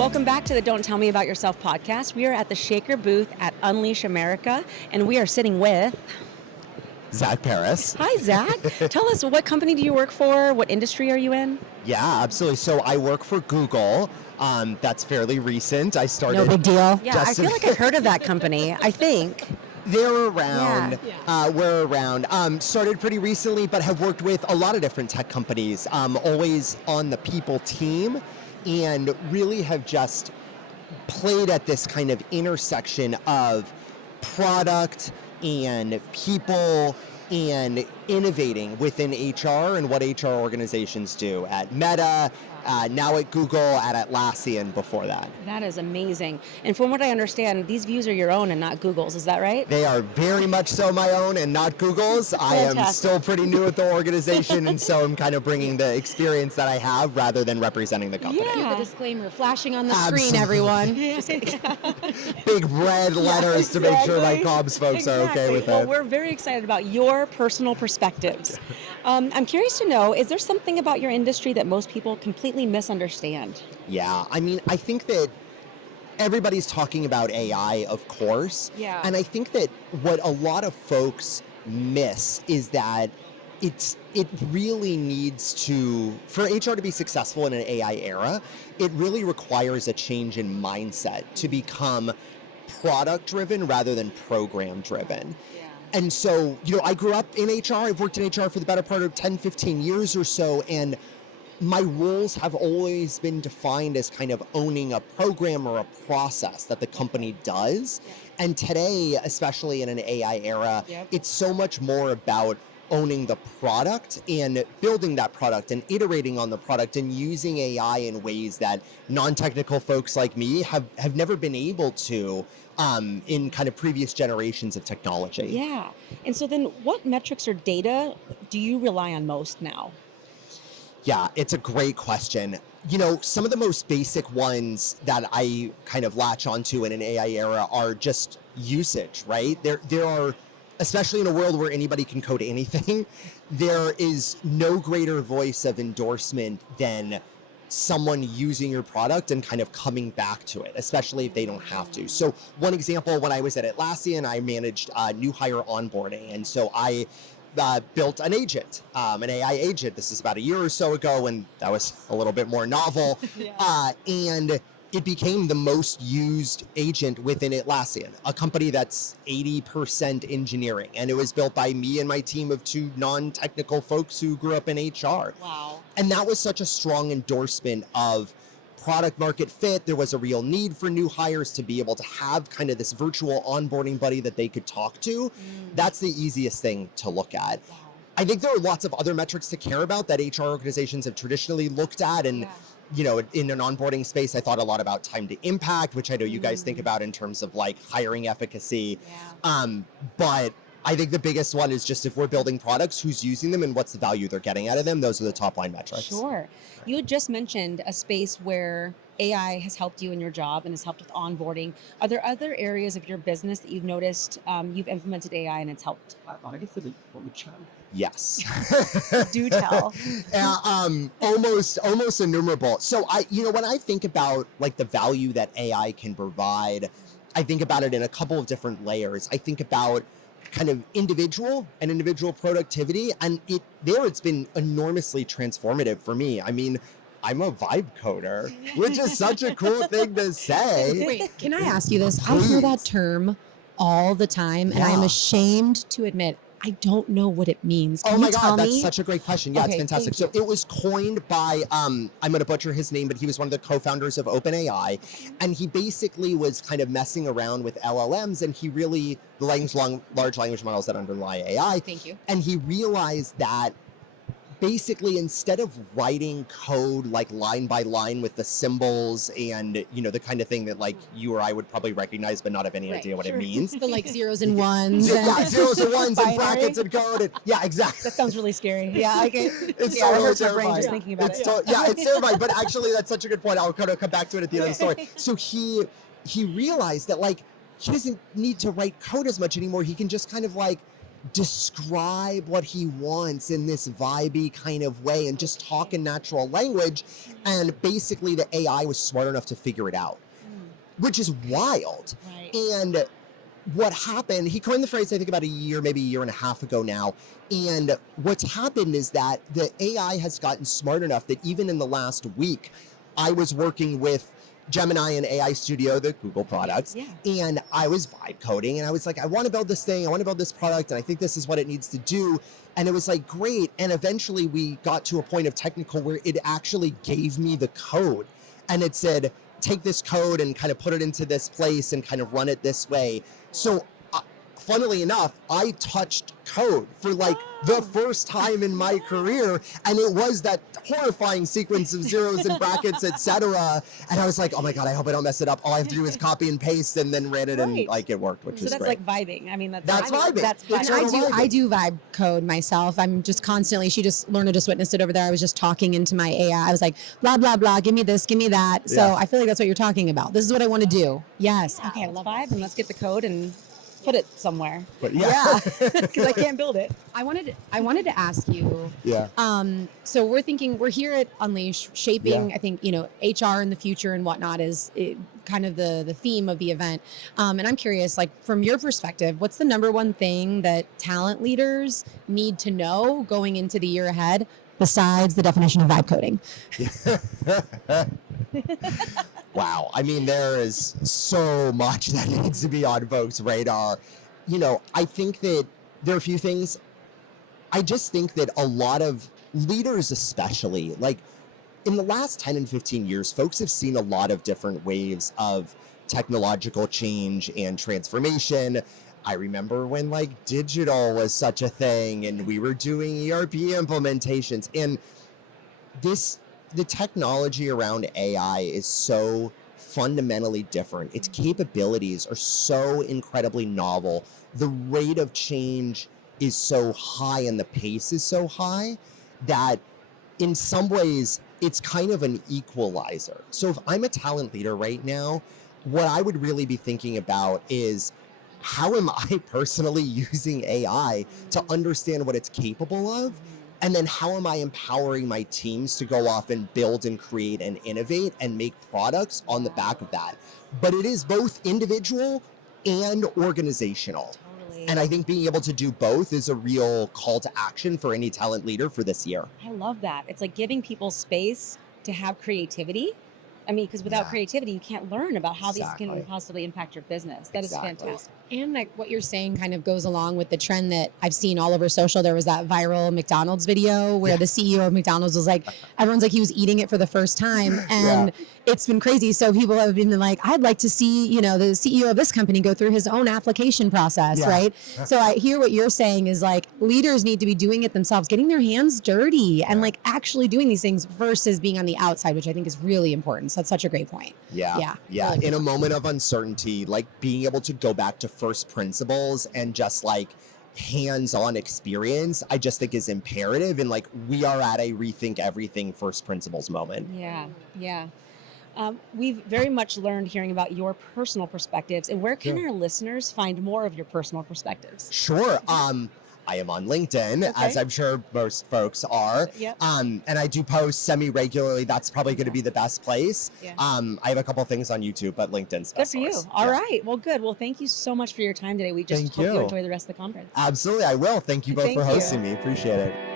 Welcome back to the Don't Tell Me About Yourself podcast. We are at the Shaker booth at Unleash America, and we are sitting with Zach Parris. Hi, Zach. Tell us, what company do you work for? What industry are you in? Yeah, absolutely. So I work for Google. That's fairly recent. I started. No big deal. Yeah, I feel like I've heard of that company. I think. They're around. Yeah. We're around. Started pretty recently, but have worked with a lot of different tech companies. Always on the people team, and really have just played at this kind of intersection of product and people and innovating within HR and what HR organizations do at Meta, now at Google, at Atlassian before that. That is amazing. And from what I understand, these views are your own and not Google's. Is that right? They are very much so my own and not Google's. I am still pretty new at the organization, and so I'm kind of bringing the experience that I have rather than representing the company. Yeah. The disclaimer flashing on the screen, everyone. Big red letters to make sure my comms folks are okay with it. Well, we're very excited about your personal perspectives. I'm curious to know, is there something about your industry that most people completely misunderstand? Yeah, I mean, I think that everybody's talking about AI, of course. Yeah. And I think that what a lot of folks miss is that it really needs to, for HR to be successful in an AI era, it really requires a change in mindset to become product driven rather than program driven. Yeah. And so, I grew up in HR. I've worked in HR for the better part of 10, 15 years or so. And my roles have always been defined as kind of owning a program or a process that the company does. Yeah. And today, especially in an AI era, it's so much more about owning the product and building that product and iterating on the product and using AI in ways that non-technical folks like me have never been able to in kind of previous generations of technology. Yeah. And so then what metrics or data do you rely on most now? Yeah, it's a great question. Some of the most basic ones that I kind of latch onto in an AI era are just usage, right? There are, especially in a world where anybody can code anything, there is no greater voice of endorsement than someone using your product and kind of coming back to it, especially if they don't have to. So one example, when I was at Atlassian, I managed new hire onboarding. And so I built an agent, an AI agent. This is about a year or so ago, and that was a little bit more novel. And it became the most used agent within Atlassian, a company that's 80% engineering. And it was built by me and my team of 2 non-technical folks who grew up in HR. Wow. And that was such a strong endorsement of product market fit. There was a real need for new hires to be able to have kind of this virtual onboarding buddy that they could talk to. That's the easiest thing to look at. Wow. I think there are lots of other metrics to care about that HR organizations have traditionally looked at. And, in an onboarding space, I thought a lot about time to impact, which I know you guys think about in terms of like hiring efficacy. But I think the biggest one is just if we're building products, who's using them and what's the value they're getting out of them. Those are the top line metrics. Sure. You had just mentioned a space where AI has helped you in your job and has helped with onboarding. Are there other areas of your business that you've noticed you've implemented AI and it's helped? Yes. Do tell. Almost innumerable. So when I think about like the value that AI can provide, I think about it in a couple of different layers. I think about kind of individual productivity, and it's been enormously transformative for me. I mean, I'm a vibe coder, which is such a cool thing to say. Wait, can I ask you this? Please. I hear that term all the time, and I'm ashamed to admit I don't know what it means. Can oh my you God, tell that's me? such a great question. Yeah, Okay, it's fantastic. So it was coined by, I'm going to butcher his name, but he was one of the co-founders of OpenAI. And he basically was kind of messing around with LLMs, and he really, the large language models that underlie AI. Thank you. And he realized that basically instead of writing code like line by line with the symbols and the kind of thing that like you or I would probably recognize but not have any idea what it means. The like zeros and ones. Zeros and ones and brackets and code. And, yeah, exactly. That sounds really scary. Yeah, I get it's yeah, so it hurts my terrifying. brain just thinking about it. It's terrifying. But actually, that's such a good point. I'll kind of come back to it at the end of the story. So he realized that like he doesn't need to write code as much anymore. He can just kind of like describe what he wants in this vibey kind of way and just talk in natural language. And basically the AI was smart enough to figure it out, which is wild. Right. And what happened, he coined the phrase, I think about a year, maybe a year and a half ago now. And what's happened is that the AI has gotten smart enough that even in the last week, I was working with Gemini and AI Studio, the Google products, and I was vibe coding, and I was like, I want to build this thing, I want to build this product, and I think this is what it needs to do. And it was like, great. And eventually we got to a point of technical where it actually gave me the code, and it said, take this code and kind of put it into this place and kind of run it this way. So funnily enough, I touched code for like the first time in my career, and it was that horrifying sequence of zeros and brackets, etc. And I was like, oh my God, I hope I don't mess it up. All I have to do is copy and paste, and then ran it and like it worked, which is that's great. like vibing. I mean, That's vibing. That's It's vibing. I do vibe code myself. I'm just constantly, Lorna just witnessed it over there. I was just talking into my AI. I was like, blah, blah, blah, give me this, give me that. So I feel like that's what you're talking about. This is what I want to do. Yes. Okay, I love vibe, and let's get the code and put it somewhere. But Because I can't build it. I wanted to ask you. Yeah. So we're here at Unleash, shaping. I think HR in the future and whatnot is kind of the theme of the event. And I'm curious, like from your perspective, what's the number one thing that talent leaders need to know going into the year ahead, besides the definition of vibe coding? Wow. I mean, there is so much that needs to be on folks' radar. I think that there are a few things. I just think that a lot of leaders, especially, like in the last 10 and 15 years, folks have seen a lot of different waves of technological change and transformation. I remember when like digital was such a thing and we were doing ERP implementations, and the technology around AI is so fundamentally different. Its capabilities are so incredibly novel. The rate of change is so high and the pace is so high that in some ways it's kind of an equalizer. So if I'm a talent leader right now, what I would really be thinking about is, how am I personally using AI to understand what it's capable of? And then how am I empowering my teams to go off and build and create and innovate and make products on the back of that? But it is both individual and organizational. Totally. And I think being able to do both is a real call to action for any talent leader for this year. I love that. It's like giving people space to have creativity. I mean, because without creativity, you can't learn about how these can possibly impact your business. That is fantastic. And like what you're saying kind of goes along with the trend that I've seen all over social. There was that viral McDonald's video where the CEO of McDonald's was like, everyone's like, he was eating it for the first time. And it's been crazy. So people have been like, I'd like to see, the CEO of this company go through his own application process, right? So I hear what you're saying is like, leaders need to be doing it themselves, getting their hands dirty and like actually doing these things versus being on the outside, which I think is really important. So that's such a great point. Yeah. Really in a moment of uncertainty, like being able to go back to first principles and just like hands-on experience, I just think is imperative. And like, we are at a rethink everything first principles moment. Yeah. We've very much learned hearing about your personal perspectives. And where can our listeners find more of your personal perspectives? Sure. I am on LinkedIn, as I'm sure most folks are. And I do post semi-regularly. That's probably going to be the best place. I have a couple things on YouTube, but LinkedIn's best. Good for you. All right. Well, good. Well, thank you so much for your time today. We just hope you enjoy the rest of the conference. Absolutely. I will. Thank you both for hosting me. Appreciate it.